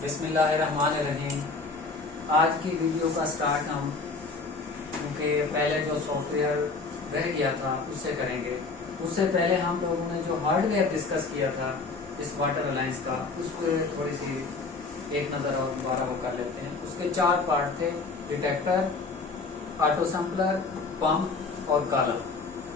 बिस्मिल्लाहिर्रहमानिर्रहीम। आज की वीडियो का स्टार्ट हम क्योंकि पहले जो सॉफ्टवेयर रह गया था उससे करेंगे। उससे पहले हम लोगों ने जो हार्डवेयर डिस्कस किया था इस वाटर अलायंस का, उस पर थोड़ी सी एक नज़र और दोबारा वो कर लेते हैं। उसके 4 पार्ट थे: डिटेक्टर, ऑटो सैंपलर, पंप और कॉलम।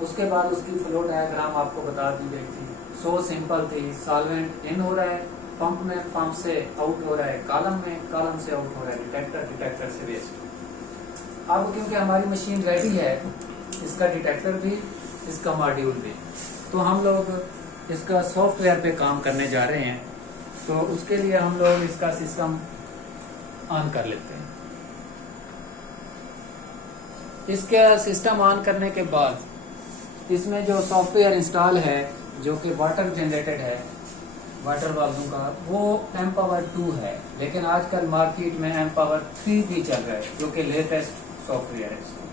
उसके बाद उसकी फ्लो डायग्राम आपको बता दी गई थी। सो सिंपल थी। सॉल्वेंट इन हो रहा है पंप में, पंप से आउट हो रहा है कॉलम में, कॉलम से आउट हो रहा है डिटेक्टर, डिटेक्टर से वेस्ट। अब क्योंकि हमारी मशीन रेडी है, इसका डिटेक्टर भी, इसका मॉड्यूल भी, तो हम लोग इसका सॉफ्टवेयर पे काम करने जा रहे हैं। तो उसके लिए हम लोग इसका सिस्टम ऑन कर लेते हैं। इसका सिस्टम ऑन करने के बाद इसमें जो सॉफ्टवेयर इंस्टॉल है जो कि वाटर जनरेटेड है, वाटर वाल्वों का, वो M-2 है। लेकिन आजकल मार्केट में M-3 भी चल रहा है जो कि लेटेस्ट सॉफ्टवेयर है इसका।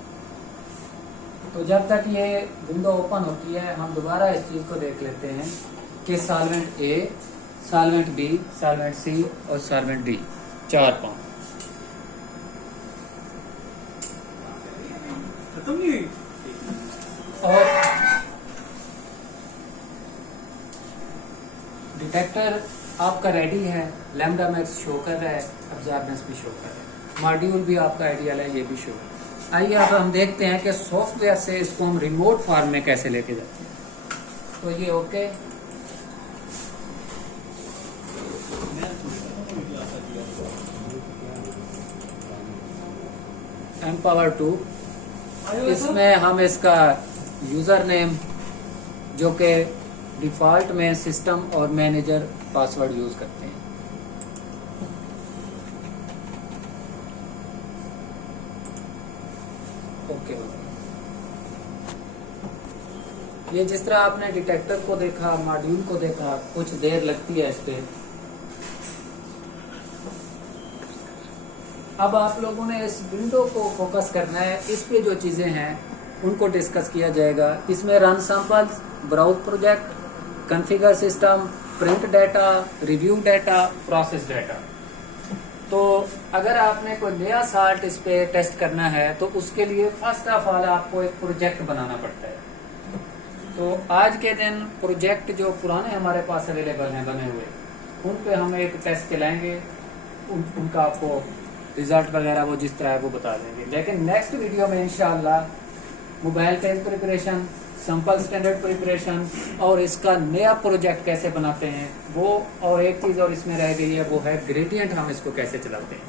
तो जब तक ये विंडो ओपन होती है हम दोबारा इस चीज़ को देख लेते हैं कि सॉल्वेंट ए, सॉल्वेंट बी, सॉल्वेंट सी और सॉल्वेंट डी, 4 पंप। और डिटेक्टर आपका रेडी है, लैम्डा मैक्स शो कर रहा है, अब्जॉर्बेंस भी शो कर रहा है, मॉड्यूल भी आपका आइडियल है, ये भी शो है। आइए अब हम देखते हैं कि सॉफ्टवेयर से इसको हम रिमोट फॉर्म में कैसे लेके जाते हैं। तो ये ओके, M-2, इसमें हम इसका यूजर नेम जो कि डिफॉल्ट में सिस्टम और मैनेजर पासवर्ड यूज करते हैं। ओके, ये जिस तरह आपने डिटेक्टर को देखा, मॉड्यूल को देखा, कुछ देर लगती है इस पे। अब आप लोगों ने इस विंडो को फोकस करना है, इस पे जो चीजें हैं उनको डिस्कस किया जाएगा। इसमें run samples, browse project, configure system, print data, review data, process data. तो अगर आपने कोई नया साल्ट इस पे टेस्ट करना है तो उसके लिए फर्स्ट ऑफ ऑल आपको एक प्रोजेक्ट बनाना पड़ता है। तो आज के दिन प्रोजेक्ट जो पुराने हमारे पास अवेलेबल हैं बने हुए, उन पे हम एक टेस्ट चलाएंगे, उनका आपको रिजल्ट वगैरह वो जिस तरह है वो बता देंगे। लेकिन नेक्स्ट वीडियो में इंशाल्लाह mobile test preparation, sample standard preparation और इसका नया प्रोजेक्ट कैसे बनाते हैं वो, और एक चीज़ और इसमें रह गई है वो है ग्रेडियंट, हम इसको कैसे चलाते हैं।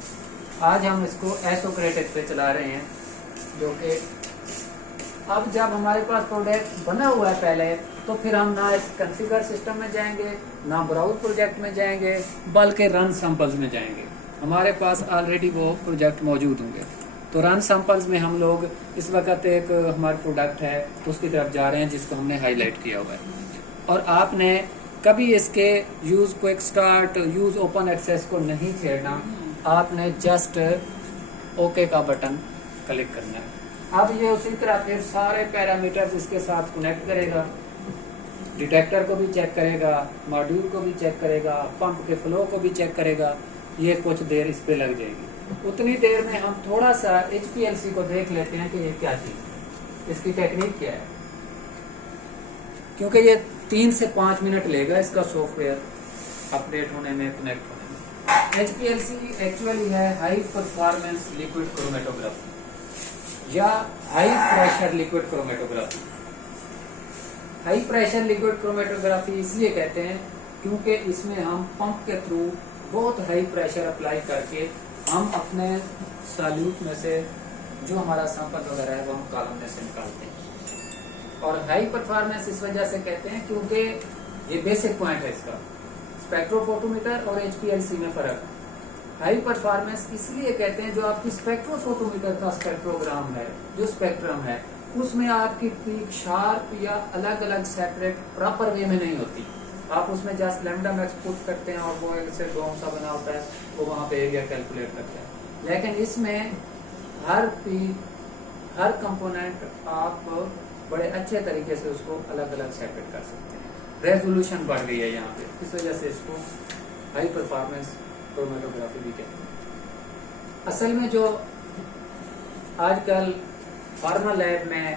आज हम इसको एसोक्रेटिक पे चला रहे हैं, जो कि अब जब हमारे पास प्रोडक्ट बना हुआ है पहले, तो फिर हम ना इस कॉन्फ़िगर सिस्टम में जाएंगे, ना ब्राउज प्रोजेक्ट में जाएंगे, बल्कि रन सैंपल्स में जाएंगे। हमारे पास ऑलरेडी वो प्रोजेक्ट मौजूद होंगे। तो रन सैंपल्स में हम लोग इस वक्त एक हमारा प्रोडक्ट है उसकी तरफ जा रहे हैं जिसको हमने हाईलाइट किया हुआ है। और आपने कभी इसके use quick start, use open access को नहीं छेड़ना, आपने जस्ट ओके का बटन क्लिक करना है। अब ये उसी तरह फिर सारे पैरामीटर्स इसके साथ कनेक्ट करेगा, डिटेक्टर को भी चेक करेगा, मॉड्यूल को भी चेक करेगा, पंप के फ्लो को भी चेक करेगा। ये कुछ देर इस पे लग जाएगी। उतनी देर में हम थोड़ा सा HPLC को देख लेते हैं कि ये क्या चीज़ है, इसकी टेक्निक क्या है। क्योंकि ये 3 से 5 मिनट लेगा इसका सॉफ्टवेयर अपडेट होने में, कनेक्ट होने में। HPLC एक्चुअली है हाई परफॉर्मेंस लिक्विड क्रोमेटोग्राफी या high pressure liquid chromatography. High pressure liquid chromatography इसलिए कहते हैं क्योंकि इसमें हम पंप के थ्रू बहुत हाई प्रेशर अप्लाई करके हम अपने सॉल्यूट में से जो हमारा सैंपल वगैरह है वो हम कॉलम में से निकालते हैं। और हाई परफॉर्मेंस इस वजह से कहते हैं क्योंकि ये बेसिक पॉइंट है इसका, स्पेक्ट्रोफोटोमीटर और HPLC में फर्क। हाई परफॉर्मेंस इसलिए कहते हैं जो आपकी स्पेक्ट्रोफोटोमीटर का स्पेक्ट्रोग्राम है, जो स्पेक्ट्रम है, उसमें आपकी पीक शार्प या अलग अलग सेपरेट प्रॉपर वे में नहीं होती। आप उसमें जस्ट लैम्डा मैक्स पुट करते हैं और वो से डोम सा बना होता है, वो वहाँ पे एरिया कैलकुलेट करते हैं। लेकिन इसमें हर कंपोनेंट आप बड़े अच्छे तरीके से उसको अलग अलग सेपरेट कर सकते हैं। रेजोल्यूशन बढ़ गई है यहाँ पे, इस वजह से इसको हाई परफॉर्मेंस क्रोमेटोग्राफी भी कहते हैं। असल में जो आजकल फार्मा लैब में,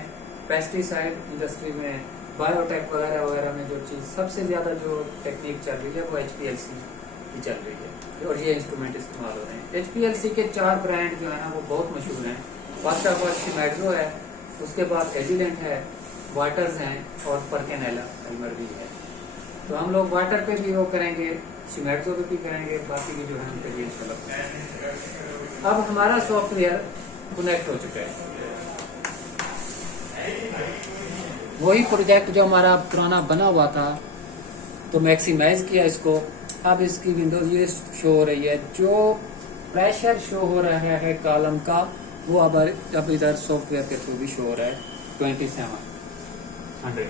पेस्टिसाइड इंडस्ट्री में, बायोटेक वगैरह वगैरह में जो चीज़ सबसे ज़्यादा जो टेक्निक चल रही है वो HPLC की चल रही है और ये इंस्ट्रूमेंट इस्तेमाल हो रहे हैं। HPLC के 4 ब्रांड जो है ना वो बहुत मशहूर हैं। फर्स्ट ऑफ ऑल शिमेड्रो है, उसके बाद एजिलेंट है, वाटर्स हैं और परकेनेला एल्मर भी है। तो हम लोग वाटर पे भी वो करेंगे, शिमेड्रो पे भी करेंगे, बाकी भी जो है उनके लिए चलो। अब हमारा सॉफ्टवेयर कनेक्ट हो चुका है। वही प्रोजेक्ट जो हमारा पुराना बना हुआ था तो मैक्सिमाइज किया इसको। अब इसकी विंडोज ये शो हो रही है, जो प्रेशर शो हो रहा है कॉलम का वो अब इधर सॉफ्टवेयर के थ्रू भी शो हो रहा है 2700।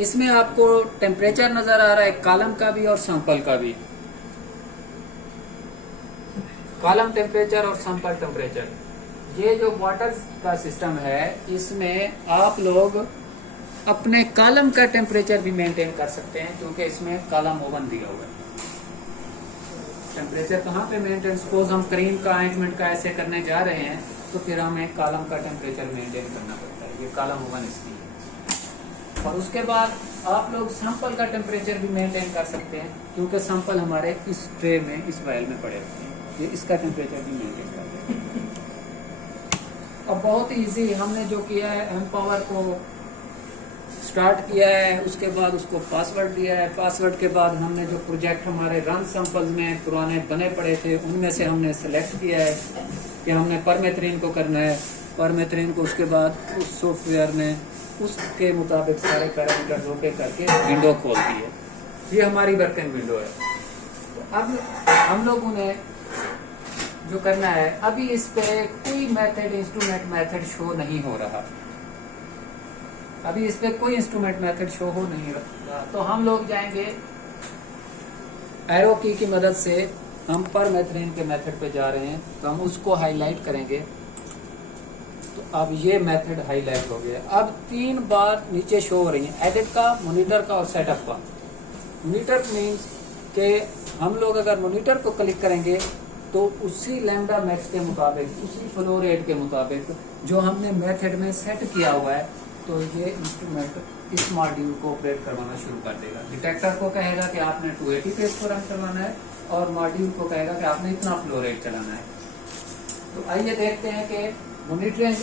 इसमें आपको टेम्परेचर नजर आ रहा है कॉलम का भी और सैंपल का भी। कॉलम टेम्परेचर और सैंपल टेम्परेचर। ये जो वाटर का सिस्टम है इसमें आप लोग अपने कॉलम का टेम्परेचर भी मेंटेन कर सकते हैं, क्योंकि इसमें कॉलम ओवन दिया हुआ है। टेम्परेचर कहाँ पे मेंटेन, सपोज हम क्रीम का ऑइंटमेंट का ऐसे करने जा रहे हैं तो फिर हमें कॉलम का टेम्परेचर मेंटेन करना पड़ता है। ये कॉलम ओवन इसकी है। और उसके बाद आप लोग सैंपल का टेम्परेचर भी मेंटेन कर सकते हैं, क्योंकि सैंपल हमारे इस ट्रे में, इस वायल में पड़े होते हैं। ये इसका टेम्परेचर भी मेंटेन कर देते हैं। अब बहुत इजी हमने जो किया है, एमपावर को स्टार्ट किया है, उसके बाद उसको पासवर्ड दिया है। पासवर्ड के बाद हमने जो प्रोजेक्ट हमारे रन सैंपल्स में पुराने बने पड़े थे उनमें से हमने सेलेक्ट किया है कि हमने परमेथ्रिन को करना है। परमेथ्रिन को उसके बाद उस सॉफ्टवेयर में उसके मुताबिक सारे पैरामीटर ओके करके विंडो खोल दी है। ये हमारी वर्किंग विंडो है। तो अब हम लोगों ने जो करना है, अभी इस पे कोई मेथड, इंस्ट्रूमेंट मेथड शो नहीं हो रहा। अभी इस पे कोई इंस्ट्रूमेंट मेथड शो हो नहीं रहा। तो हम लोग जाएंगे एरो की मदद से, हम परमेथ्रिन के मेथड पे जा रहे हैं तो हम उसको हाईलाइट करेंगे। तो अब ये मेथड हाईलाइट हो गया। अब 3 बार नीचे शो हो रही है, एडिट का, मॉनिटर का और सेटअप का। मॉनिटर मीन्स के हम लोग अगर मॉनिटर को क्लिक करेंगे तो उसी लैम्डा मैक्स के मुताबिक, उसी फ्लो रेट के मुताबिक जो हमने मेथड में सेट किया हुआ है, तो ये इंस्ट्रूमेंट इस मॉड्यूल को ऑपरेट करवाना शुरू कर देगा। डिटेक्टर को कहेगा कि आपने 280 पेज को रन करवाना है और मॉड्यूल को कहेगा कि आपने इतना फ्लो रेट चलाना है। तो आइए देखते हैं कि मॉनिटरिंग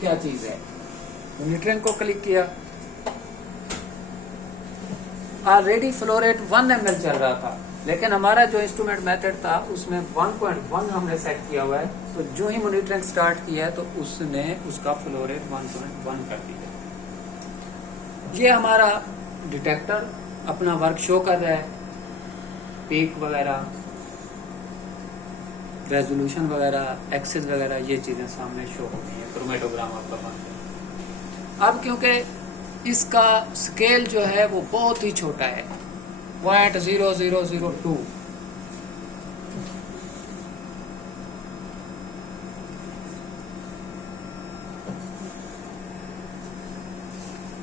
क्या चीज है। मॉनिटरिंग को क्लिक किया, ऑलरेडी फ्लो रेट 1 ml चल रहा था, लेकिन हमारा जो इंस्ट्रूमेंट मेथड था उसमें 1.1 हमने सेट किया हुआ है। तो जो ही मॉनिटरिंग स्टार्ट किया है तो उसने उसका फ्लो रेट 1.1 कर दिया। ये हमारा डिटेक्टर अपना वर्क शो कर रहा है, पीक वगैरह, रेजोल्यूशन वगैरह, एक्सेस वगैरह, ये चीजें सामने शो हो रही है। क्रोमेटोग्राम आपका बन गया। अब क्योंकि इसका स्केल जो है वो बहुत ही छोटा है, 0.0002,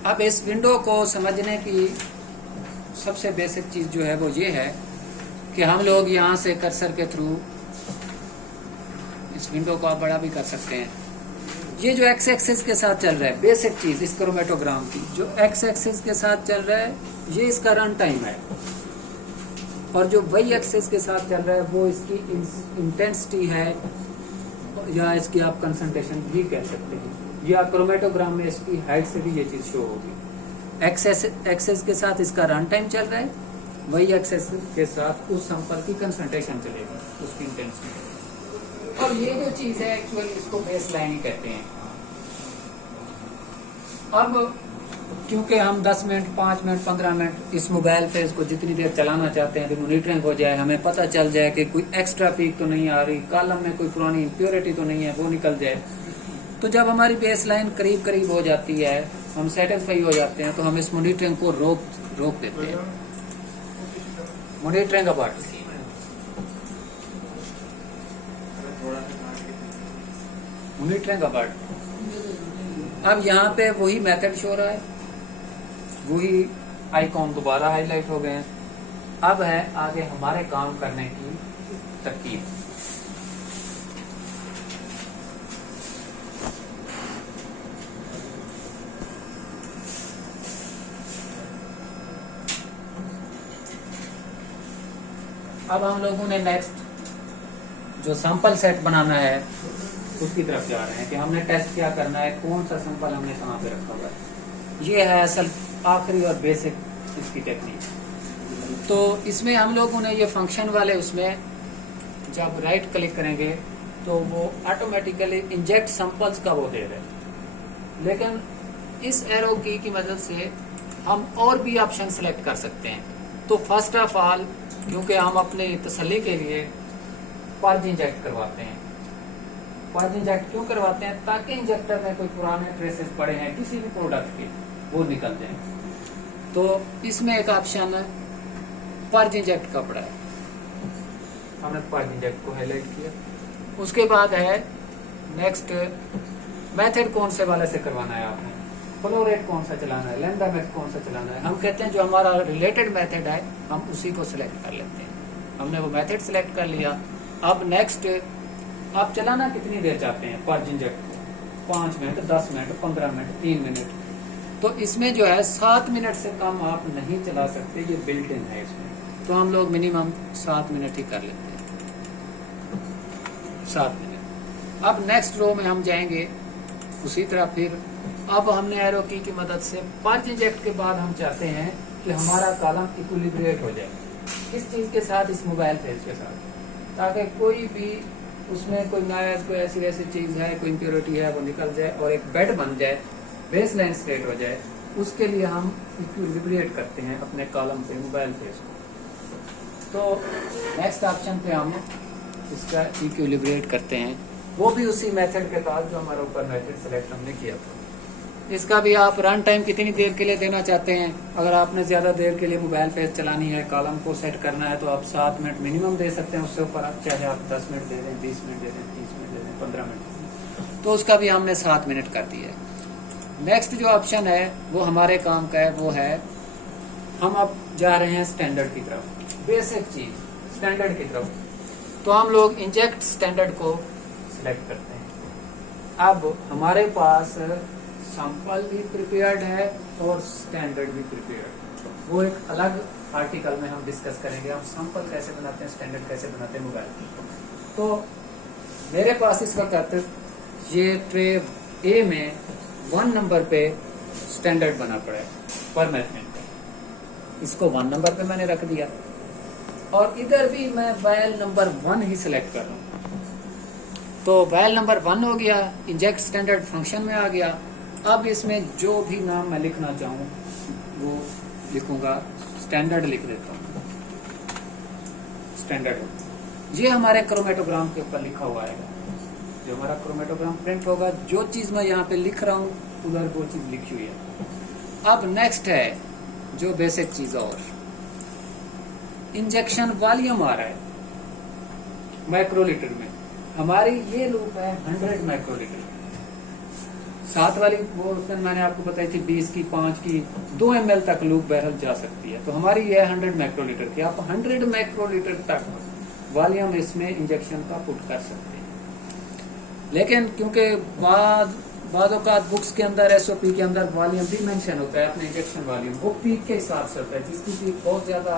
अब इस विंडो को समझने की सबसे बेसिक चीज जो है वो ये है कि हम लोग यहाँ से कर्सर के थ्रू इस विंडो को आप बड़ा भी कर सकते हैं। ये जो एक्स एक्सिस के साथ चल रहा है, बेसिक चीज इस क्रोमेटोग्राम की, जो एक्स एक्सिस के साथ चल रहा है ये इसका रन टाइम है, और जो वाई एक्सिस के साथ चल रहा है वो इसकी इंटेंसिटी है, या इसकी आप कंसंट्रेशन भी कह सकते हैं, या क्रोमेटोग्राम में इसकी हाइट से भी ये चीज शो होगी। एक्सेस के साथ इसका रन टाइम चल रहा है, वही एक्सेस के साथ उस सैंपल की कंसंट्रेशन चलेगी, उसकी इंटेंसिटी। और ये जो चीज है एक्चुअली इसको बेस लाइन ही कहते हैं। अब क्योंकि हम 10 मिनट, 5 मिनट, 15 मिनट इस मोबाइल पे इसको जितनी देर चलाना चाहते हैं, मॉनिटरिंग हो जाए, हमें पता चल जाए कि कोई एक्स्ट्रा पीक तो नहीं आ रही, कॉलम में कोई पुरानी इम्प्योरिटी तो नहीं है, वो निकल जाए। तो जब हमारी बेस लाइन करीब करीब हो जाती है, हम सेटिस्फाई हो जाते हैं, तो हम इस मॉनिटरिंग को रोक देते हैं। Monitoring about monitoring about. अब यहाँ पे वही मेथड शो रहा है, वही आइकॉन दोबारा हाईलाइट हो गए हैं। अब है आगे हमारे काम करने की तरकीब। अब हम लोगों ने नेक्स्ट जो सैंपल सेट बनाना है उसकी तरफ जा रहे हैं कि हमने टेस्ट क्या करना है, कौन सा सैंपल हमने कहाँ पे रखा हुआ है। ये है असल आखिरी और बेसिक इसकी टेक्निक। तो इसमें हम लोगों ने ये फंक्शन वाले उसमें जब राइट क्लिक करेंगे तो वो ऑटोमेटिकली इंजेक्ट सैंपल्स का वो दे रहे हैं, लेकिन इस एरो की मदद से हम और भी ऑप्शन सेलेक्ट कर सकते हैं। तो फर्स्ट ऑफ ऑल क्योंकि हम अपने तसल्ली के लिए पर्ज इंजेक्ट करवाते हैं। पर्ज इंजेक्ट क्यों करवाते हैं? ताकि इंजेक्टर में कोई पुराने ट्रेसेस पड़े हैं किसी भी प्रोडक्ट के वो निकल जाए। तो इसमें एक ऑप्शन पर्ज इंजेक्ट का पड़ा है, हमने पर्ज इंजेक्ट को हाईलाइट किया। उसके बाद है नेक्स्ट मेथड कौन से वाले से करवाना है आपने, फ्लो रेट कौन सा चलाना है, लैम्डा मैक्स कौन सा चलाना है। हम कहते हैं जो हमारा रिलेटेड मेथड है हम उसी को सिलेक्ट कर लेते हैं। हमने वो मेथड सिलेक्ट कर लिया। अब नेक्स्ट आप चलाना कितनी देर चाहते हैं पर्ज इंजेक्ट को, 5 मिनट, 10 मिनट, 15 मिनट, 3 मिनट। तो इसमें जो है 7 मिनट से कम आप नहीं चला सकते, ये बिल्ट इन है इसमें। तो हम लोग मिनिमम 7 मिनट ही कर लेते हैं, 7 मिनट। अब नेक्स्ट रो में हम जाएंगे उसी तरह फिर। अब हमने एरो की मदद से पर्ज इंजेक्ट के बाद हम चाहते हैं कि हमारा कॉलम इक्विलिब्रेट हो जाए। किस चीज के साथ? इस मोबाइल फेस के साथ, ताकि कोई भी उसमें कोई नॉइज, कोई ऐसी वैसी चीज है, कोई इम्प्योरिटी है वो निकल जाए और एक बेड बन जाए, बेस लाइन स्ट्रेट हो जाए। उसके लिए हम इक्विलिब्रेट करते हैं अपने कॉलम पे मोबाइल फेस को। तो नेक्स्ट ऑप्शन पे हम इसका इक्विलिब्रेट करते हैं, वो भी उसी मेथड के साथ जो हमारा ऊपर मेथड सेलेक्ट हमने किया था। इसका भी आप रन टाइम कितनी देर के लिए देना चाहते हैं। अगर आपने ज़्यादा देर के लिए मोबाइल फेस चलानी है, कॉलम को सेट करना है, तो आप 7 मिनट मिनिमम दे सकते हैं। उससे ऊपर आप चाहे आप 10 मिनट दे दें, 20 मिनट दे दें, 30 मिनट दे दें, 15 मिनट। तो उसका भी हमने 7 मिनट कर दिया है। नेक्स्ट जो ऑप्शन है वो हमारे काम का है, वो है हम अब जा रहे हैं स्टैंडर्ड की तरफ, बेसिक चीज स्टैंडर्ड की तरफ। तो हम लोग इंजेक्ट स्टैंडर्ड को सिलेक्ट करते हैं। अब हमारे पास सैंपल भी प्रिपेयर्ड है और स्टैंडर्ड भी प्रिपेयर्ड। वो एक अलग आर्टिकल में हम डिस्कस करेंगे, हम सैंपल कैसे बनाते हैं, स्टैंडर्ड कैसे बनाते हैं मोबाइल। तो मेरे पास इस वक्त ये ट्रे ए में 1 नंबर पे स्टैंडर्ड बना पड़ा है पर मैथमेटिक। इसको 1 नंबर पे मैंने रख दिया और इधर भी मैं वायल नंबर 1 ही सिलेक्ट कर रहा हूँ। तो वायल नंबर 1 हो गया, इंजेक्ट स्टैंडर्ड फंक्शन में आ गया। अब इसमें जो भी नाम मैं लिखना चाहूँ वो लिखूंगा, स्टैंडर्ड लिख देता हूँ, स्टैंडर्ड। ये हमारे क्रोमेटोग्राम के ऊपर लिखा हुआ है। जो हमारा क्रोमेटोग्राम प्रिंट होगा, जो चीज मैं यहाँ पे लिख रहा हूँ उधर वो चीज लिखी हुई है। अब नेक्स्ट है जो बेसिक चीज, और इंजेक्शन वॉल्यूम आ रहा है माइक्रोलीटर में। हमारी ये लूप है 100 माइक्रोलीटर। 7 वाली वो उसमें मैंने आपको बताई थी 20 की, 5 की, 2 ml तक लूप बहरल जा सकती है। तो हमारी ये 100 माइक्रोलीटर की। आप 100 माइक्रोलीटर तक वॉल्यूम इसमें इंजेक्शन का पुट कर सकते हैं। लेकिन क्योंकि बाद औकात बुक्स के अंदर, SOP के अंदर वॉल्यूम भी मेंशन होता है, अपने इंजेक्शन वॉल्यूम वो पीक के हिसाब से होता है। जिसकी पीक बहुत ज्यादा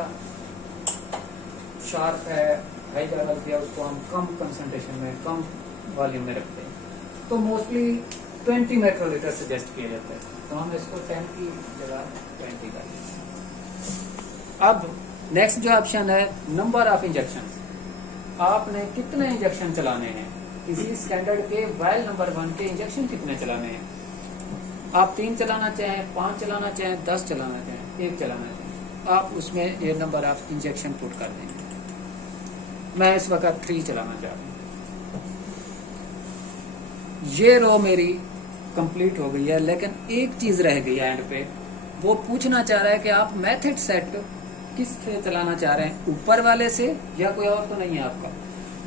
शार्प है, हाई लेवल किया, उसको हम कम कंसंट्रेशन में, कम वॉल्यूम में रखते हैं। तो मोस्टली 20 माइक्रोलीटर सजेस्ट किया जाता है। तो हम इसको 10 की जगह 20 कर लेते। अब नेक्स्ट जो ऑप्शन है नंबर ऑफ इंजेक्शन। आपने कितने इंजेक्शन चलाने हैं किसी स्टैंडर्ड के वायल नंबर 1 के इंजेक्शन कितने चलाने हैं। आप 3 चलाना चाहें, 5 चलाना चाहें, 10 चलाना चाहें, 1 चलाना चाहें, आप उसमें ये नंबर ऑफ इंजेक्शन पुट कर देंगे। मैं इस वक्त 3 चलाना चाहता हूँ। ये रो मेरी कंप्लीट हो गई है, लेकिन एक चीज रह गई है एंड पे। वो पूछना चाह रहा है कि आप मेथड सेट किस से चलाना चाह रहे हैं, ऊपर वाले से या कोई और तो नहीं है आपका।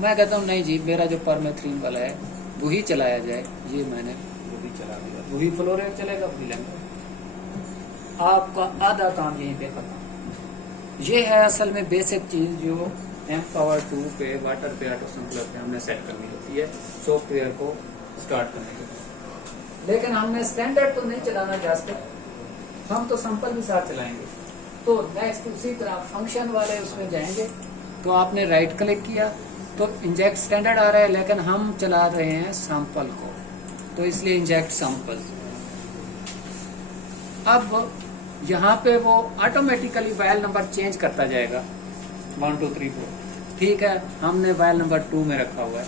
मैं कहता हूँ नहीं जी, मेरा जो परमेथ्रीन वाला है वही चलाया जाए। ये मैंने वो भी चला दिया, वही फ्लोरेट चलेगा, वही लैम्डा। आपका आधा काम यहीं पे खत्म। ये है असल में बेसिक चीज जो M-Power 2 पे वाटर पे ऑटो सैंपलर पे हमने सेट करनी होती है सॉफ्टवेयर को स्टार्ट करने के बाद। लेकिन हमने स्टैंडर्ड तो नहीं चलाना चाहते, हम तो सैंपल भी साथ चलाएंगे। तो नेक्स्ट उसी तरह फंक्शन वाले उसमें जाएंगे, तो आपने राइट क्लिक किया तो इंजेक्ट स्टैंडर्ड आ रहा है, लेकिन हम चला रहे हैं सैंपल को, तो इसलिए इंजेक्ट सैंपल। अब यहाँ पे वो ऑटोमेटिकली वायल नंबर चेंज करता जाएगा 1 2 3 4। ठीक है, हमने वायल नंबर 2 में रखा हुआ है,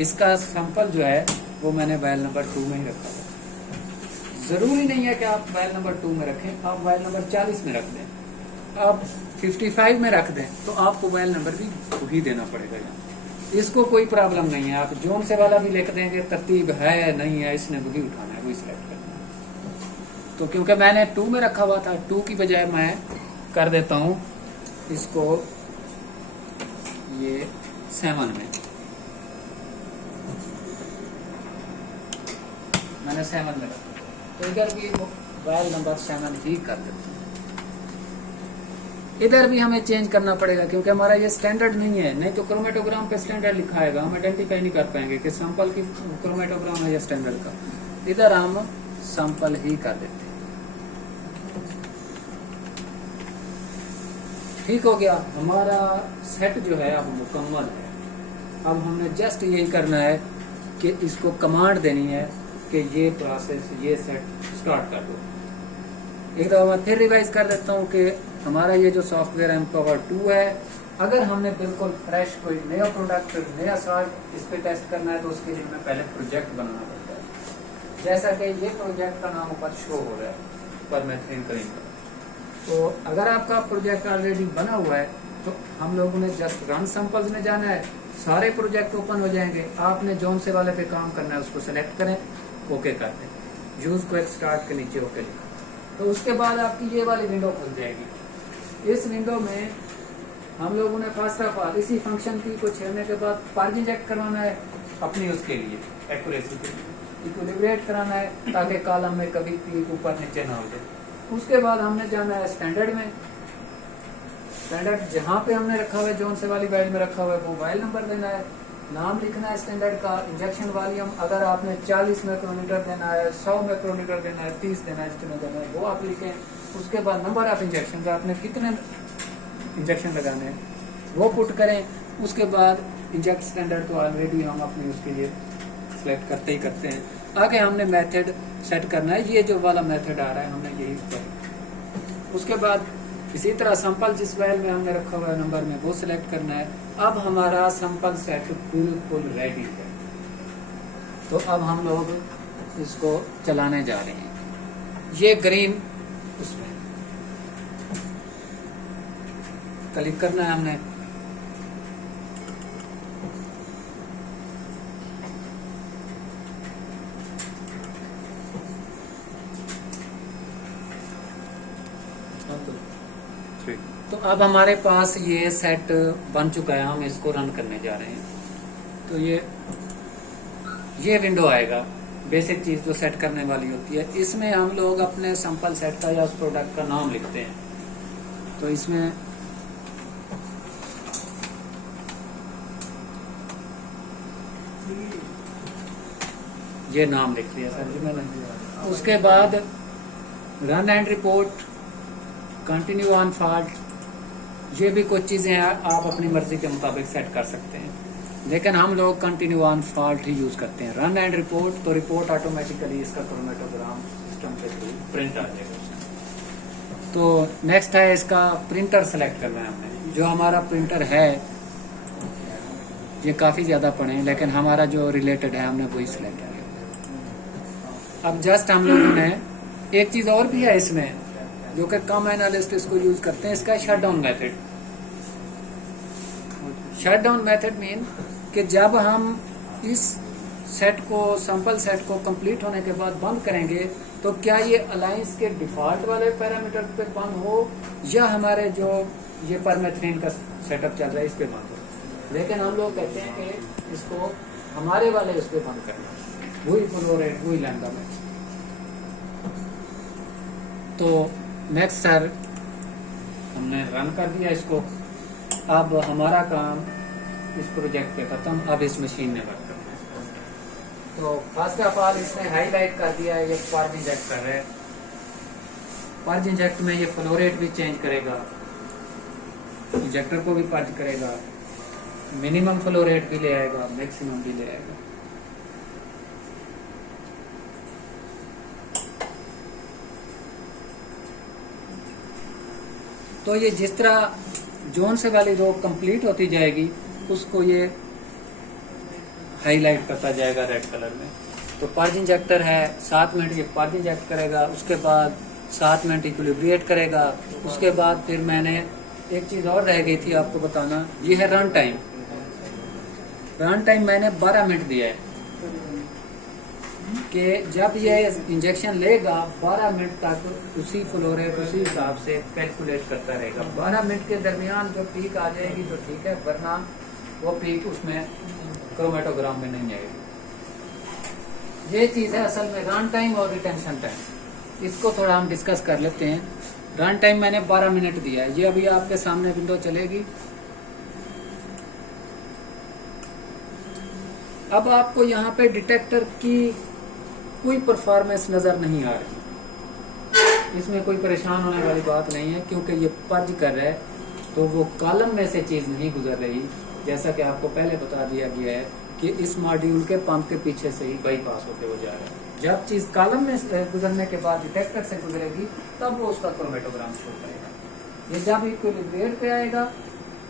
इसका सैंपल जो है वो मैंने वायल नंबर 2 में ही रखा हुआ है। जरूरी नहीं है कि आप वायल नंबर 2 में रखें, आप वायल नंबर 40 में रख दें, आप 55 में रख दें, तो आपको वायल नंबर भी वही देना पड़ेगा यहाँ। इसको कोई प्रॉब्लम नहीं है, आप जोन से वाला भी लिख देंगे, तरतीब है नहीं है इसने वही उठाना है, वही सिलेक्ट करना है। तो क्योंकि मैंने 2 में रखा हुआ था, 2 की बजाय मैं कर देता हूँ इसको ये 7 में, मैंने 7 में रखा, तो इधर भी वायल नंबर 7 ही कर देता हूँ। इधर भी हमें चेंज करना पड़ेगा क्योंकि हमारा ये स्टैंडर्ड नहीं है, नहीं तो क्रोमेटोग्राम पे स्टैंडर्ड लिखा आएगा, हम आइडेंटिफाई नहीं कर पाएंगे कि सैंपल की क्रोमेटोग्राम है या स्टैंडर्ड का। इधर हम सैंपल ही कर देते हैं। ठीक हो गया, हमारा सेट जो है अब मुकम्मल है। अब हमने जस्ट यही करना है कि इसको कमांड देनी है कि ये प्रोसेस ये सेट स्टार्ट कर दो। एक दफा मैं फिर रिवाइज कर देता हूँ कि हमारा ये जो सॉफ्टवेयर M-Power 2 है, अगर हमने बिल्कुल फ्रेश कोई नया प्रोडक्ट नया साल्ट इस पे टेस्ट करना है तो उसके लिए हमें पहले प्रोजेक्ट बनाना पड़ता है। जैसा कि ये प्रोजेक्ट का नाम ऊपर शो हो रहा है परमेथ्रिन क्लीनर। तो अगर आपका प्रोजेक्ट ऑलरेडी बना हुआ है तो हम लोगों ने जस्ट रन सैंपल्स में जाना है, सारे प्रोजेक्ट ओपन हो जाएंगे। आपने जोन से वाले पे काम करना है, उसको सेलेक्ट करें, ओके कर दें, यूज क्विक स्टार्ट के नीचे ओके लिखा, तो उसके बाद आपकी ये वाली विंडो खुल जाएगी। इस विंडो में हम लोगों ने फर्स्ट ऑफ ऑल इसी फंक्शन की को छेड़ने के बाद पर्ज इंजेक्ट करवाना है अपनी उसके लिए एक्यूरेसी के लिए, इक्विलिब्रेट कराना है ताकि कॉलम में कभी पीक ऊपर नीचे ना हो जाए। उसके बाद हमने जाना है स्टैंडर्ड में, स्टैंडर्ड जहाँ पे हमने रखा हुआ है जोन से वाली वाइल में रखा हुआ है वो वाइल नंबर देना है, नाम लिखना है स्टैंडर्ड का, इंजेक्शन वॉल्यूम अगर आपने 40 माइक्रोमीटर देना है, 100 माइक्रोमीटर देना है, 30 देना है, जितना देना है वो आप लिखें। उसके बाद नंबर ऑफ इंजेक्शन का आपने कितने इंजेक्शन लगाने हैं वो पुट करें। उसके बाद इंजेक्ट स्टैंडर्ड तो ऑलरेडी हम अपनी उसके लिए सिलेक्ट करते ही करते हैं। आगे हमने मेथड सेट करना है, ये जो वाला मेथड आ रहा है हमने यही करें। उसके बाद इसी तरह सैंपल जिस वाइल में हमने रखा हुआ है नंबर में वो सिलेक्ट करना है। अब हमारा सैंपल सेट बिल्कुल रेडी है, तो अब हम लोग इसको चलाने जा रहे हैं। ये ग्रीन उसमें क्लिक करना है हमने, तो अब हमारे पास ये सेट बन चुका है, हम इसको रन करने जा रहे हैं। तो ये विंडो आएगा, बेसिक चीज जो सेट करने वाली होती है। इसमें हम लोग अपने सैंपल सेट का या उस प्रोडक्ट का नाम लिखते हैं। तो इसमें ये नाम लिख दिया सर जी मैंने। उसके बाद run and report, continue on fault, ये भी कुछ चीजें आप अपनी मर्जी के मुताबिक सेट कर सकते हैं, लेकिन हम लोग continue on fault he use करते हैं। रन एंड रिपोर्ट, तो रिपोर्ट ऑटोमेटिकली इसका क्रोमेटोग्राम सिस्टम के थ्रू प्रिंट आ जाएगा। तो नेक्स्ट है इसका प्रिंटर सेलेक्ट करना है हमने। जो हमारा प्रिंटर है ये काफी ज्यादा पड़े हैं, लेकिन हमारा जो रिलेटेड है हमने वही सिलेक्ट किया। अब जस्ट हम लोगों ने एक चीज और भी है इसमें जो कि कम एनालिस्ट इसको यूज करते हैं, इसका shut down method. Shut down method mean कि जब हम इस सेट को सैंपल सेट को कंप्लीट होने के बाद बंद करेंगे तो क्या ये अलायंस के डिफॉल्ट वाले पैरामीटर पे बंद हो या हमारे जो ये परमेथ्रिन का सेटअप चल रहा है इस पे बंद हो। लेकिन हम लोग कहते हैं कि इसको हमारे वाले इस पे बंद करना, वही फ्लो रेट वही लैम्डा में। तो नेक्स्ट सर हमने रन कर दिया इसको। अब हमारा काम इस प्रोजेक्ट पे खत्म। अब इस मशीन ने वर्क करना है। तो फर्स्ट ऑफ ऑल इसने हाईलाइट कर दिया है, ये पर्ज इंजेक्ट कर रहा है। पर्ज इंजेक्ट में ये फ्लो रेट भी चेंज करेगा, इंजेक्टर को भी पर्ज करेगा, मिनिमम फ्लो रेट भी ले आएगा, मैक्सिमम भी ले आएगा। तो ये जिस तरह जोन से वाली रो कंप्लीट होती जाएगी उसको ये हाईलाइट करता जाएगा रेड कलर में। तो पर्ज इंजेक्टर है, 7 मिनट ये पर्ज इंजेक्ट करेगा, उसके बाद 7 मिनट इक्विलिब्रिएट करेगा। उसके बाद फिर मैंने एक चीज और रह गई थी आपको बताना, ये है रन टाइम। रन टाइम मैंने 12 मिनट दिया है कि जब ये इंजेक्शन लेगा 12 मिनट तक उसी फ्लो रेट उसी हिसाब से कैलकुलेट करता रहेगा। 12 मिनट के दरमियान जो पीक आ जाएगी तो ठीक है, वरना वो पीक उसमें क्रोमेटोग्राम में नहीं आएगी। ये चीज है असल में रन टाइम और रिटेंशन टाइम। इसको थोड़ा हम डिस्कस कर लेते हैं। रन टाइम मैंने 12 मिनट दिया है, ये अभी आपके सामने विंडो चलेगी। अब आपको यहाँ पे डिटेक्टर की कोई परफॉर्मेंस नजर नहीं आ रही। इसमें कोई परेशान होने वाली बात नहीं है, क्योंकि ये पर्ज कर रहा है तो वो कॉलम में से चीज नहीं गुजर रही। जैसा कि आपको पहले बता दिया गया है कि इस मॉड्यूल के पंप के पीछे से ही बाईपास होते हुए जा रहा है। जब चीज कॉलम में गुजरने के बाद डिटेक्टर से गुजरेगी तब वो उसका क्रोमेटोग्राम शो करेगा। ये जब इक्विलिब्रिएट पे आएगा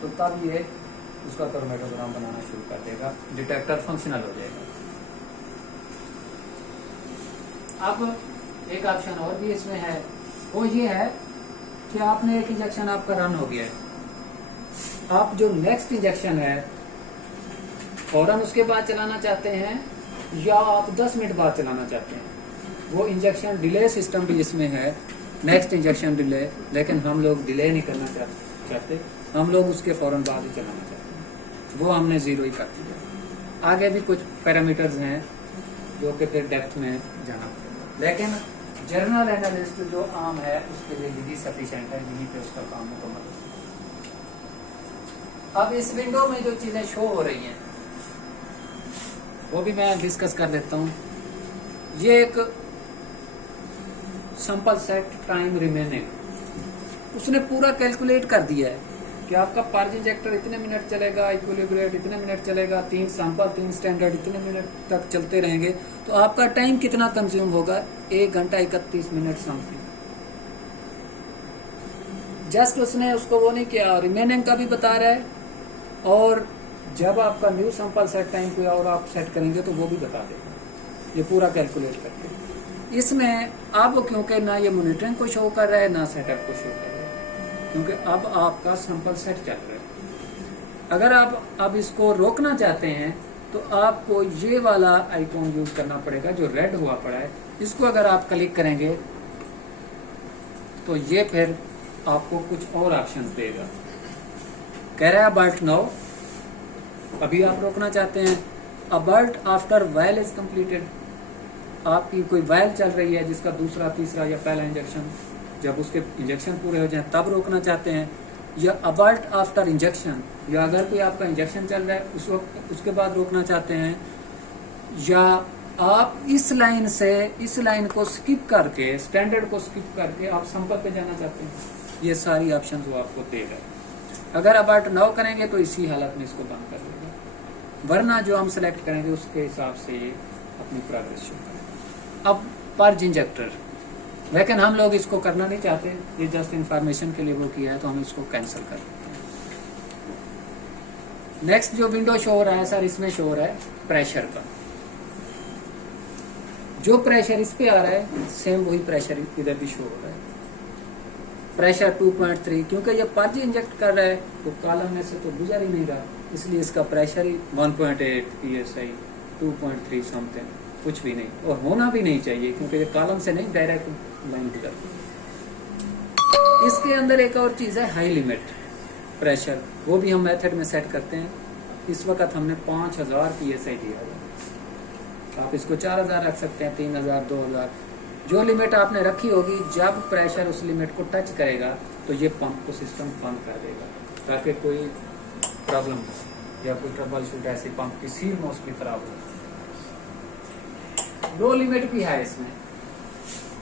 तो तब ये उसका क्रोमेटोग्राम बनाना शुरू कर देगा, डिटेक्टर फंक्शनल हो जाएगा। अब एक ऑप्शन और भी इसमें है, वो ये है कि आपने एक इंजेक्शन आपका रन हो गया है, आप जो नेक्स्ट इंजेक्शन है फौरन उसके बाद चलाना चाहते हैं या आप 10 मिनट बाद चलाना चाहते हैं। वो इंजेक्शन डिले सिस्टम भी इसमें है, नेक्स्ट इंजेक्शन डिले, लेकिन हम लोग डिले नहीं करना चाहते, हम लोग उसके फौरन बाद ही चलाना चाहते हैं। वो हमने 0 ही कर दिया। आगे भी कुछ पैरामीटर्स हैं जो कि फिर डेप्थ में जाना पड़ेगा, लेकिन जर्नल एनालिस्ट जो आम है उसके लिए यही सफिशिएंट है, यहीं पे उसका काम मुकम्मल है। अब इस विंडो में जो चीजें शो हो रही हैं वो भी मैं डिस्कस कर देता हूँ। ये एक सैंपल सेट टाइम रिमेनिंग, उसने पूरा कैलकुलेट कर दिया है कि आपका पर्ज इंजेक्टर इतने मिनट चलेगा, इक्विलिब्रिएट इतने मिनट चलेगा, 3 सैंपल 3 स्टैंडर्ड इतने मिनट तक चलते रहेंगे, तो आपका टाइम कितना कंज्यूम होगा, 1 घंटा 31 मिनट समथिंग। जस्ट उसने उसको वो नहीं किया, रिमेनिंग का भी बता रहा है, और जब आपका न्यू सैंपल सेट टाइम कोई और आप सेट करेंगे तो वो भी बता देगा, ये पूरा कैलकुलेट करके। इसमें अब क्योंकि ना ये मॉनिटरिंग को शो कर रहा है ना सेटअप को शो कर रहा है, क्योंकि अब आपका सैंपल सेट चल रहा है। अगर आप अब इसको रोकना चाहते हैं तो आपको ये वाला आइकॉन यूज करना पड़ेगा जो रेड हुआ पड़ा है। इसको अगर आप क्लिक करेंगे तो ये फिर आपको कुछ और ऑप्शन देगा। कह रहा है अबर्ट नाउ, अभी आप रोकना चाहते हैं। अबर्ट आफ्टर वाइल इज कंप्लीटेड, आपकी कोई वाइल चल रही है जिसका दूसरा तीसरा या पहला इंजेक्शन, जब उसके इंजेक्शन पूरे हो जाए तब रोकना चाहते हैं, या अबर्ट आफ्टर इंजेक्शन, या अगर कोई आपका इंजेक्शन चल रहा है उस वक्त उसके बाद रोकना चाहते हैं, या आप इस लाइन से इस लाइन को स्किप करके स्टैंडर्ड को स्किप करके आप सैंपल पे जाना चाहते हैं। ये सारी ऑप्शन वो आपको देगा। अगर अबर्ट नाउ करेंगे तो इसी हालत में इसको बंद कर देगा, वरना जो हम सेलेक्ट करेंगे उसके हिसाब से ये अपनी प्रोग्रेस शो करेगा। अब पर्ज इंजेक्टर, लेकिन हम लोग इसको करना नहीं चाहते, ये जस्ट इंफॉर्मेशन के लिए वो किया है, तो हम इसको कैंसिल कर देते हैं। नेक्स्ट जो विंडो शो हो रहा है सर, इसमें शो हो रहा है प्रेशर का। जो प्रेशर इस पे आ रहा है सेम वही प्रेशर इधर भी शो हो रहा है। प्रेशर 2.3, क्योंकि ये पर्ज इंजेक्ट कर रहा है तो कॉलम में से तो गुजर ही नहीं रहा, इसलिए इसका प्रेशर ही 1.8 psi 2.3 समथिंग, कुछ भी नहीं, और होना भी नहीं चाहिए क्योंकि ये कॉलम से नहीं डायरेक्ट लाइन गुजरती। इसके अंदर एक और चीज़ है हाई लिमिट प्रेशर, वो भी हम मेथड में सेट करते हैं। इस वक्त हमने 5000 psi दिया है, आप इसको 4000 रख सकते हैं, 3000, 2000, जो लिमिट आपने रखी होगी। जब प्रेशर उस लिमिट को टच करेगा तो ये पंप को सिस्टम बंद कर देगा, ताकि कोई प्रॉब्लम या कोई ट्रबल शूट ऐसी पंप की सील मोस्टली खराब हो। लो लिमिट भी है इसमें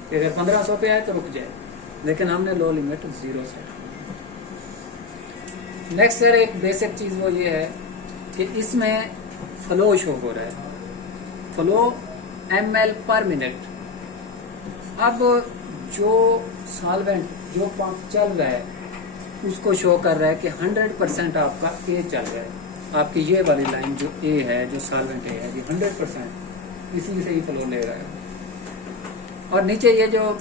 कि अगर 1500 पे आए तो रुक जाए, लेकिन हमने लो लिमिट 0 सेट। नेक्स्ट सर एक बेसिक चीज वो ये है कि इसमें फ्लो शो हो रहा है, फ्लो ml पर मिनट। अब जो सॉल्वेंट जो पंप चल रहा है उसको शो कर रहा है कि 100% आपका ए चल रहा है। आपकी ये वाली लाइन जो ए है, जो सॉल्वेंट ए है, ये 100% इसी से ही फ्लो ले रहा है। और नीचे ये जो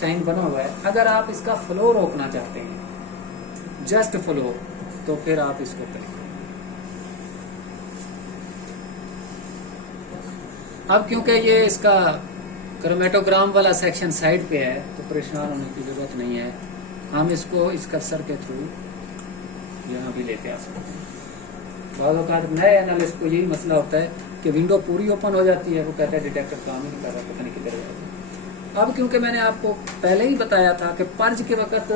साइन बना हुआ है, अगर आप इसका फ्लो रोकना चाहते हैं, जस्ट फ्लो, तो फिर आप इसको करें। अब क्योंकि ये इसका क्रोमेटोग्राम वाला सेक्शन साइड पे है तो परेशान होने की जरूरत नहीं है, हम इसको इस कर्सर के थ्रू यहाँ भी लेके आ सकते हैं। बाद नए एनालिस्ट को यही मसला होता है कि विंडो पूरी ओपन हो जाती है, वो कहता है डिटेक्टर काम ही नहीं कर रहा, पता नहीं किधर गया। अब क्योंकि मैंने आपको पहले ही बताया था कि पर्ज के वक्त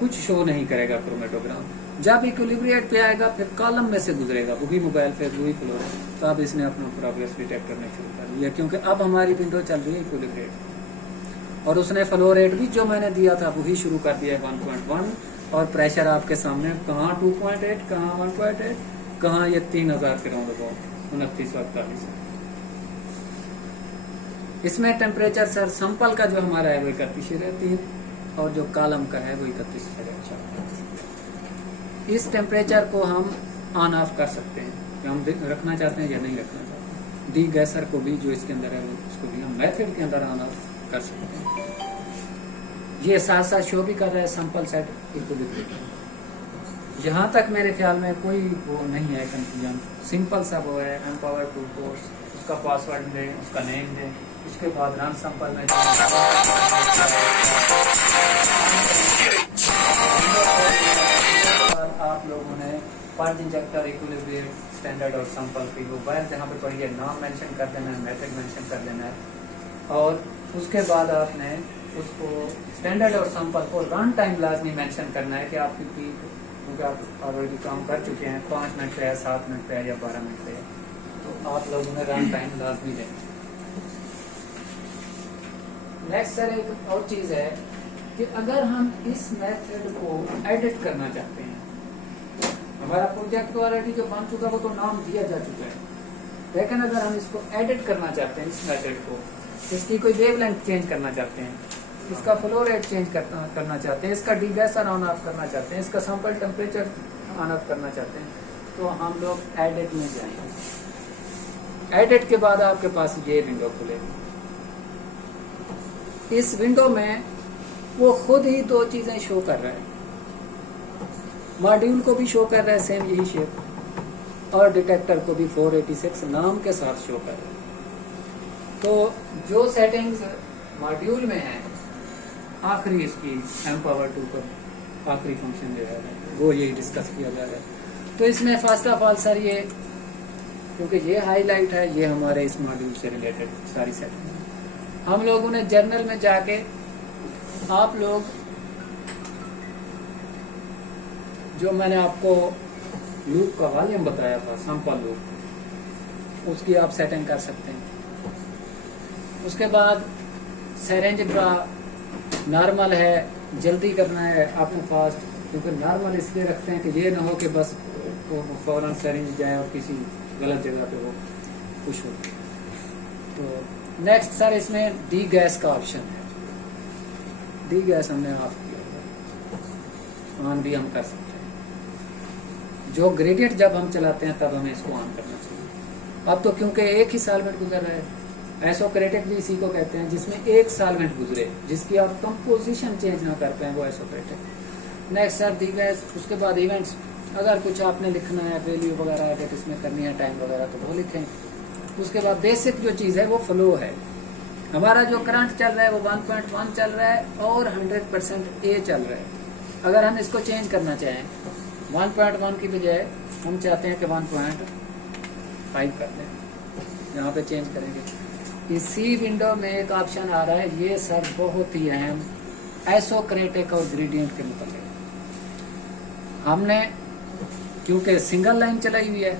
कुछ शो नहीं करेगा क्रोमेटोग्राम, जब इक्विलिब्रिएट पे आएगा फिर कॉलम में से गुजरेगा, वही मोबाइल पे वही फ्लो है, तो अब इसने अपना प्रोग्रेस डिटेक्ट करना शुरू कर दिया, क्योंकि अब हमारी विंडो चल रही है इक्विलिब्रिएट। और उसने फ्लो रेट भी जो मैंने दिया था वही शुरू कर दिया 1.1, और प्रेशर आपके सामने, कहाँ 2.8, कहाँ 1.8, कहाँ ये 3000 के राउंड अबाउट 2948। इसमें टेम्परेचर सर सैंपल का जो हमारा है वो 31.3 और जो कॉलम का है वो 31.4। इस टेम्परेचर को हम ऑन ऑफ कर सकते हैं कि हम रखना चाहते हैं या नहीं रखना चाहते हैं। डी गैसर को भी जो इसके अंदर है उसको भी हम मेथड के अंदर ऑन ऑफ कर सकते हैं। ये साथ साथ शो भी कर रहा है सैंपल सेट इक्विलिब्रिएट। यहाँ तक मेरे ख्याल में कोई वो नहीं है कंफ्यूजन, सिंपल सा वो है एम्पावर टू कोर्स, उसका पासवर्ड दें, उसका नेम दें, उसके बाद रन सैंपल में आप लोगों ने पर्ज इंजेक्टर इक्विलिब्रिएट स्टैंडर्ड और सैंपल की वो वायर जहाँ पे पड़ी है नाम मेंशन कर देना है, मेथड मेंशन कर देना है, और उसके बाद आपने उसको स्टैंडर्ड और सैंपल को रन टाइम लाजमी मेंशन करना है कि आपकी पीक, क्योंकि आप ऑलरेडी काम कर चुके हैं, 5 मिनट पे है, 7 मिनट पे है या 12 मिनट पे है, तो आप लोगों ने रन टाइम लाजमी देना। नेक्स्ट सर एक और चीज है कि अगर हम इस मेथड को एडिट करना चाहते हैं, हमारा प्रोजेक्ट तो ऑलरेडी जो बन चुका वो तो नाम दिया जा चुका है, लेकिन अगर हम इसको एडिट करना चाहते हैं, इस मेथड को, इसकी कोई वेवलेंथ चेंज करना चाहते हैं, इसका फ्लो रेट चेंज करना चाहते हैं, इसका डीगैसर ऑन ऑफ करना चाहते हैं, इसका सैंपल टेम्परेचर ऑन ऑफ करना चाहते हैं, तो हम लोग एडिट में जाएंगे। एडिट के बाद आपके पास ये विंडो खुलेगी। इस विंडो में वो खुद ही दो चीजें शो कर रहा है, मॉड्यूल को भी शो कर रहा है सेम यही शेप, और डिटेक्टर को भी 486 नाम के साथ शो कर रहा है। तो जो सेटिंग्स मॉड्यूल में है, आखिरी इसकी एम्पावर 2 पर आखिरी फंक्शन जो है वो यही डिस्कस किया जा रहा है। तो इसमें फर्स्ट ऑफ ऑल सर ये, क्योंकि ये हाईलाइट है, ये हमारे इस मॉड्यूल से रिलेटेड सारी सेटिंग, हम लोगों ने जर्नल में जाके आप लोग जो मैंने आपको लूप का वॉल्यूम बताया था, सैंपल लूप, उसकी आप सेटिंग कर सकते हैं। उसके बाद सरेंज का नॉर्मल है, जल्दी करना है आपने फास्ट, क्योंकि नॉर्मल इसलिए रखते हैं कि ये ना हो कि बस वो फौरन सरेंज जाए और किसी गलत जगह पे वो पुश हो। तो नेक्स्ट सर इसमें डी गैस का ऑप्शन है, डी गैस हमने ऑफ किया, ऑन भी हम कर सकते हैं। जो ग्रेडिएंट जब हम चलाते हैं तब हमें इसको ऑन करना चाहिए। अब तो क्योंकि एक ही सॉल्वेंट गुजर रहा है, एसोक्रेटिक भी इसी को कहते हैं, जिसमें एक सॉल्वेंट गुजरे, जिसकी आप कंपोजिशन चेंज ना कर पाए, वो एसोक्रेटिक। नेक्स्ट सर दी गैस। उसके बाद इवेंट्स, अगर कुछ आपने लिखना है, वैल्यू वगैरह एडिट इसमें करनी है, टाइम वगैरह, तो वो लिखें। उसके बाद बेसिक जो चीज़ है वो फ्लो है। हमारा जो करंट चल रहा है वो 1.1 चल रहा है और 100% ए चल रहा है। अगर हम इसको चेंज करना चाहें, 1.1 की बजाय हम चाहते हैं कि 1.5 कर दें, यहाँ पे चेंज करेंगे। इसी विंडो में एक ऑप्शन आ रहा है, ये सर बहुत ही अहम आइसोक्रेटिक और ग्रेडियंट के मुताबिक हमने, क्योंकि सिंगल लाइन चलाई हुई है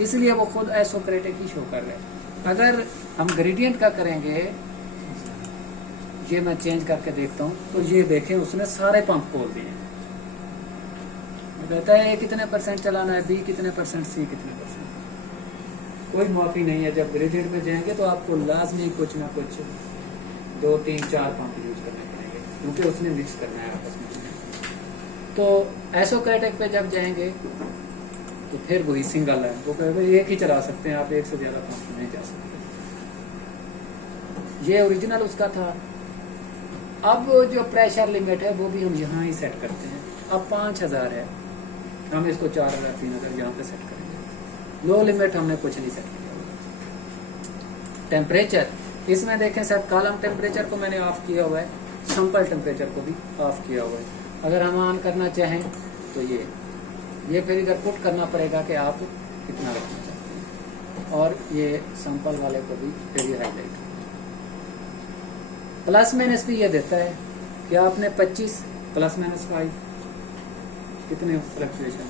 इसलिए वो खुद आइसोक्रेटिक ही शो कर रहे हैं। अगर हम ग्रेडियंट का करेंगे, ये मैं चेंज करके देखता हूँ, तो ये देखें उसने सारे पंप खोल दिए। कहता है ए कितने परसेंट चलाना है, बी कितने परसेंट, सी कितने परसेंट, कोई माफी नहीं है। जब ग्रेडियंट में जाएंगे तो आपको लाजमी कुछ ना कुछ 2, 3, 4 पंप यूज करने पड़ेंगे, क्योंकि उसने मिक्स करना है आपस में। तो आइसोक्रेटिक पे जब जाएंगे तो फिर वही सिंगल है, वो कहेगा एक ही चला सकते हैं आप, एक से ज्यादा पंप नहीं जा सकते। ये ओरिजिनल उसका था। अब जो प्रेशर लिमिट है वो भी हम यहाँ ही सेट करते हैं। अब 5000 है, हम इसको 4000, 3000 यहाँ पे सेट करेंगे। लो लिमिट हमने कुछ नहीं सेट किया। टेम्परेचर, इसमें देखें सर, कॉलम टेम्परेचर को मैंने ऑफ किया हुआ है, सैंपल टेम्परेचर को भी ऑफ किया हुआ है। अगर हम ऑन करना चाहें तो ये फिर इधर पुट करना पड़ेगा कि आप कितना रखना चाहते हैं, और ये सैंपल वाले को भी फिर ये हाईलाइट। प्लस माइनस भी ये देता है कि आपने 25 प्लस माइनस 5 कितने फ्लक्चुएशन,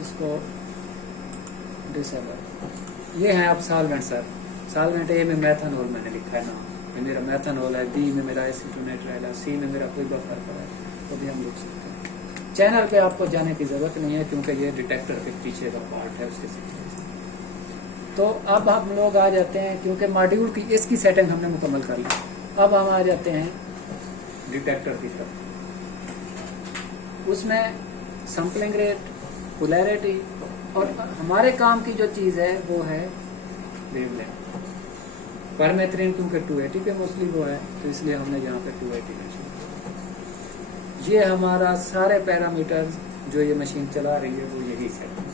इसको डिसेबल। ये है आप सॉल्वेंट सर, सॉल्वेंट ए में मेथनॉल मैंने लिखा है ना, मेरा मेथनॉल है, बी में मेरा एसीटोनाइट्राइल है, सी में मेरा कोई बफर है, तो भी हम लिख सकते हैं। चैनल पे आपको जाने की जरूरत नहीं है, क्योंकि ये डिटेक्टर के पीछे का पार्ट है उसके सीखने। तो अब हम लोग आ जाते हैं, क्योंकि मॉड्यूल की इसकी सेटिंग हमने मुकम्मल कर ली। अब हम आ जाते हैं डिटेक्टर की तरफ। उसमें सैंपलिंग रेट, पोलैरिटी, और हमारे काम की जो चीज़ है वो है वेवलेंथ। परमेथ्रिन क्योंकि 280 पे मोस्टली वो है, तो इसलिए हमने यहाँ पे 280 मेंशन किया। ये हमारा सारे पैरामीटर्स जो ये मशीन चला रही है वो यही सेट है,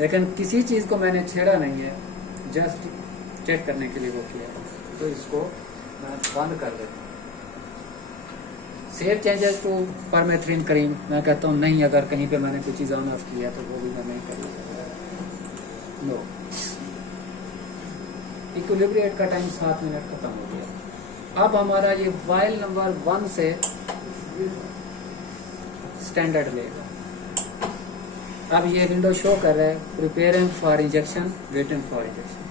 लेकिन किसी चीज़ को मैंने छेड़ा नहीं है, जस्ट चेक करने के लिए वो किया है। तो इसको मैं बंद कर देता हूँ। Save changes to permethrin cream, मैं कहता हूँ नहीं, अगर कहीं पे मैंने कोई चीज़ ऑन ऑफ किया तो वो भी मैं नहीं कर सकता। नो, इक्विलिब्रिएट का टाइम 7 मिनट खत्म हो गया। अब हमारा ये वाइल नंबर 1 से स्टैंडर्ड लेगा। अब ये विंडो शो कर रहा है preparing for injection, waiting for injection.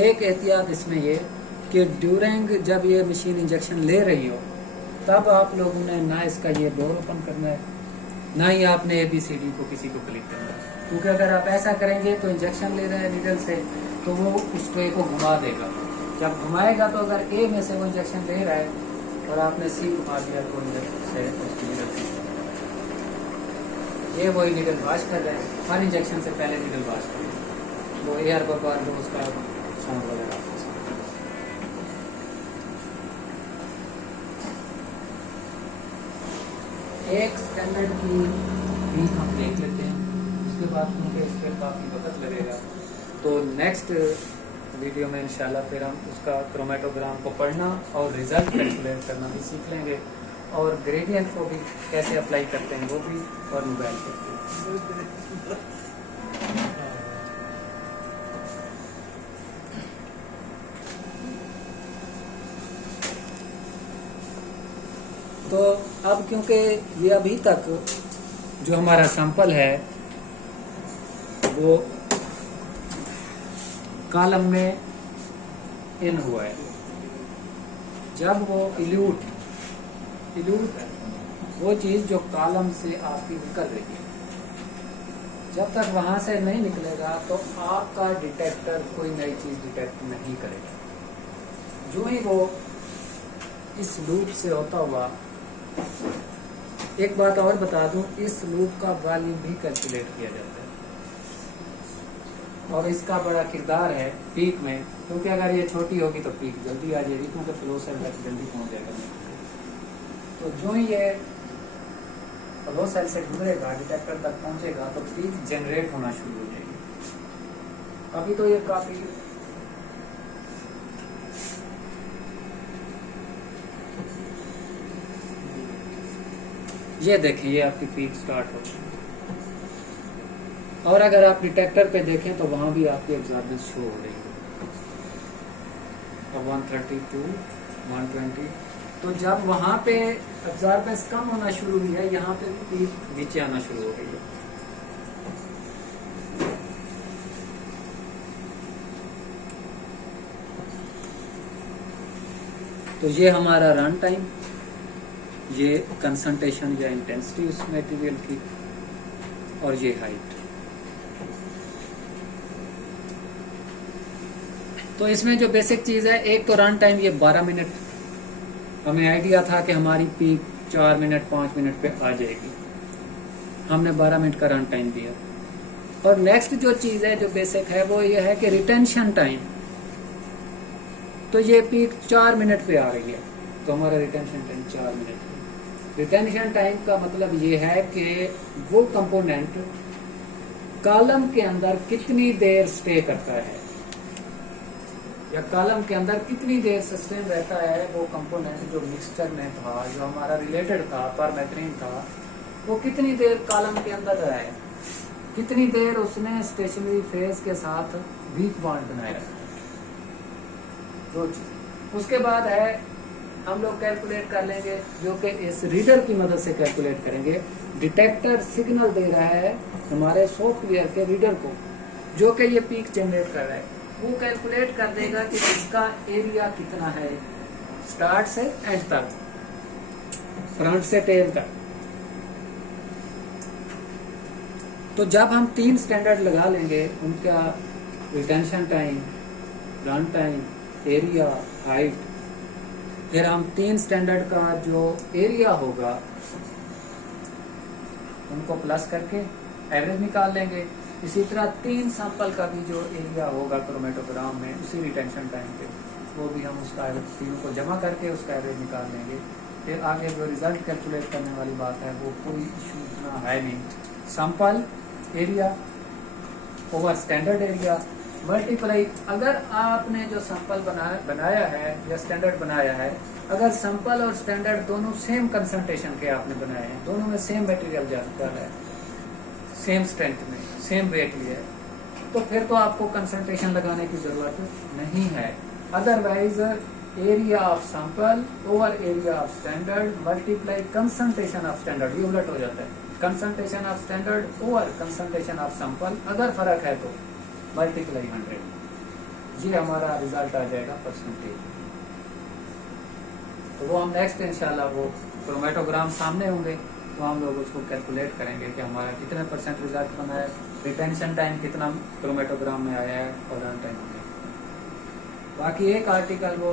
एक एहतियात इसमें ये कि ड्यूरिंग जब ये मशीन इंजेक्शन ले रही हो, तब आप लोगों ने ना इसका ये डोर ओपन करना है, ना ही आपने ABCD को किसी को क्लिक करना है, क्योंकि अगर आप ऐसा करेंगे तो इंजेक्शन ले रहे हैं नीडल से, तो वो उस ट्रे को घुमा देगा। जब घुमाएगा तो अगर A में से वो इंजेक्शन ले रहा है और आपने C घुमा दिया तो से उसकी नीडल C, ये वही नीडल वॉश कर रहे हैं। हर इंजेक्शन से पहले नीडल वॉश कर रहे हैं, वो एयर बबल जो उसका साउंड वगैरह। एक स्टैंडर्ड की भी हम देख लेते हैं, उसके बाद क्योंकि इस पर काफ़ी वक्त लगेगा, तो नेक्स्ट वीडियो में इंशाल्लाह फिर हम उसका क्रोमेटोग्राम को पढ़ना और रिजल्ट कैलकुलेट करना भी सीख लेंगे, और ग्रेडियंट को भी कैसे अप्लाई करते हैं वो भी, और मोबाइल पे। तो अब क्योंकि ये अभी तक जो हमारा सैंपल है वो कॉलम में इन हुआ है, जब वो इल्यूट वो चीज़ जो कॉलम से आपकी निकल रही है, जब तक वहाँ से नहीं निकलेगा तो आपका डिटेक्टर कोई नई चीज़ डिटेक्ट नहीं करेगा। जो ही वो इस लूप से होता हुआ, एक बात और बता दूं, इस लूप का वॉल्यूम भी कैलकुलेट किया जाता है, और इसका बड़ा किरदार है पीक में, क्योंकि अगर ये छोटी होगी तो पीक जल्दी आ जाएगी, क्योंकि फ्लो सेल तक जल्दी पहुंच जाएगा। तो जो ही ये फ्लो सेल से गुजरेगा, डिटेक्टर तक पहुंचेगा, तो पीक जनरेट होना शुरू हो जाएगी। अभी तो ये काफी ये देखिए, ये आपकी पीक स्टार्ट हो गई। और अगर आप डिटेक्टर पे देखें तो वहां भी आपकी एब्जॉर्बेंस शो हो रही है। अब 132, 120, तो जब वहां पे एब्जॉर्बेंस कम होना शुरू हुई है, यहाँ पे पीक नीचे आना शुरू हो गई है। तो ये हमारा रन टाइम, ये कंसंट्रेशन या इंटेंसिटी उस मटेरियल की, और ये हाइट। तो इसमें जो बेसिक चीज है, एक तो रन टाइम ये 12 मिनट, हमें आइडिया था कि हमारी पीक 4 मिनट 5 मिनट पे आ जाएगी, हमने 12 मिनट का रन टाइम दिया। और नेक्स्ट जो चीज है जो बेसिक है वो ये है कि रिटेंशन टाइम, तो ये पीक 4 मिनट पे आ रही है, तो हमारा रिटेंशन टाइम 4 मिनट है। रिटेंशन टाइम का मतलब ये है कि वो कंपोनेंट कॉलम के अंदर कितनी देर स्टे करता है, या कॉलम के अंदर कितनी देर सस्टेन रहता है वो कंपोनेंट जो मिक्सचर में था, जो हमारा रिलेटेड था, परमेथ्रिन था, वो कितनी देर कॉलम के अंदर रहा है, कितनी देर उसने स्टेशनरी फेज के साथ वीक बॉन्ड बनाए रखा है। दो चीज। उसके बाद है हम लोग कैलकुलेट कर लेंगे, जो कि इस रीडर की मदद से कैलकुलेट करेंगे। डिटेक्टर सिग्नल दे रहा है हमारे सॉफ्टवेयर के रीडर को, जो कि ये पीक जनरेट कर रहा है, वो कैलकुलेट कर देगा कि इसका एरिया कितना है स्टार्ट से एंड तक, फ्रंट से टेल तक। तो जब हम 3 स्टैंडर्ड लगा लेंगे, उनका retention time, run time, area, height, फिर हम 3 स्टैंडर्ड का जो एरिया होगा उनको प्लस करके एवरेज निकाल लेंगे। इसी तरह 3 सैंपल का भी जो एरिया होगा क्रोमेटोग्राम में उसी रिटेंशन टाइम पे, वो भी हम उसका तीनों को जमा करके उसका एवरेज निकाल लेंगे। फिर आगे जो रिजल्ट कैलकुलेट करने वाली बात है वो कोई इशू इतना है नहीं। Sample area over standard area multiply, अगर आपने जो सैंपल बनाया है या स्टैंडर्ड बनाया है, अगर सैंपल और स्टैंडर्ड दोनों सेम कंसंट्रेशन के आपने बनाए हैं, दोनों में सेम मटेरियल जाता है, सेम स्ट्रेंथ में सेम वेट लिया है, तो फिर तो आपको कंसंट्रेशन लगाने की जरूरत नहीं है। Otherwise area of sample over area of standard multiply concentration of standard, ये उलट हो जाता है। Concentration of standard over concentration of sample, अगर फर्क है तो मल्टीप्लाई 100, ये हमारा रिजल्ट आ जाएगा परसेंटेज। तो वो हम नेक्स्ट इंशाल्लाह वो क्रोमेटोग्राम सामने होंगे तो हम लोग उसको कैलकुलेट करेंगे कि हमारा कितने % रिजल्ट बना है, रिटेंशन टाइम कितना क्रोमेटोग्राम में आया है और रन टाइम में। बाकी एक आर्टिकल वो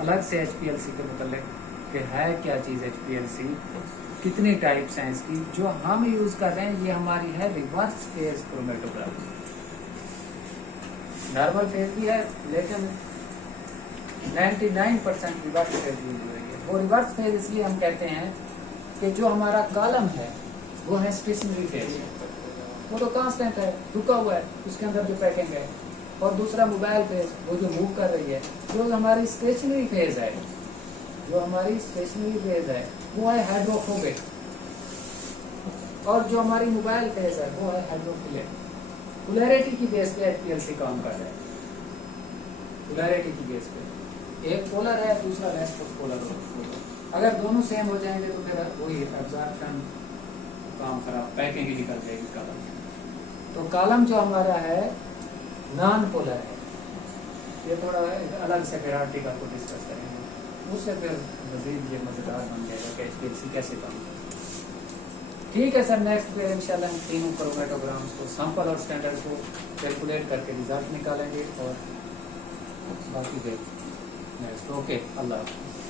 अलग से HPLC के मुतालिक कि है क्या चीज़ HPLC, कितनी टाइप्स हैं इसकी। जो हम यूज कर रहे हैं ये हमारी है reverse phase chromatography. Normal phase भी है लेकिन 99% रिवर्स फेज यूज हो रही है। वो रिवर्स फेज इसलिए हम कहते हैं कि जो हमारा कॉलम है वो है स्टेशनरी फेज, वो तो कांस्टेंट है, रुका हुआ है, उसके अंदर जो पैकिंग है। और दूसरा मोबाइल फेज, वो जो मूव कर रही है, जो हमारी स्टेशनरी फेज है, जो हमारी स्टेशनरी फेज है वो है हाइड्रोफोबिक, और जो हमारी मोबाइल फेज है वो है हाइड्रोफिलिक। पोलैरिटी की बेस पे HPLC काम कर रहा है, पोलैरिटी की बेस पे। एक पोलर है, दूसरा लेस पोलर। अगर दोनों सेम हो जाएंगे तो फिर वही एब्जॉर्प्शन काम खराब, पैकिंग ही निकल जाएगी कॉलम। तो कॉलम जो हमारा है नॉन पोलर है, ये थोड़ा अलग से फिर आर्टिकल को डिस्कस करेंगे, उससे फिर मजीद ये मजेदार बन जाएगा कि HPLC कैसे काम करता है। ठीक है सर, नेक्स्ट फिर इंशाल्लाह हम तीनों क्रोमेटोग्राम्स को सैंपल और स्टैंडर्ड को कैलकुलेट करके रिजल्ट निकालेंगे और बाकी फिर नेक्स्ट। ओके, अल्लाह हाफ़िज़।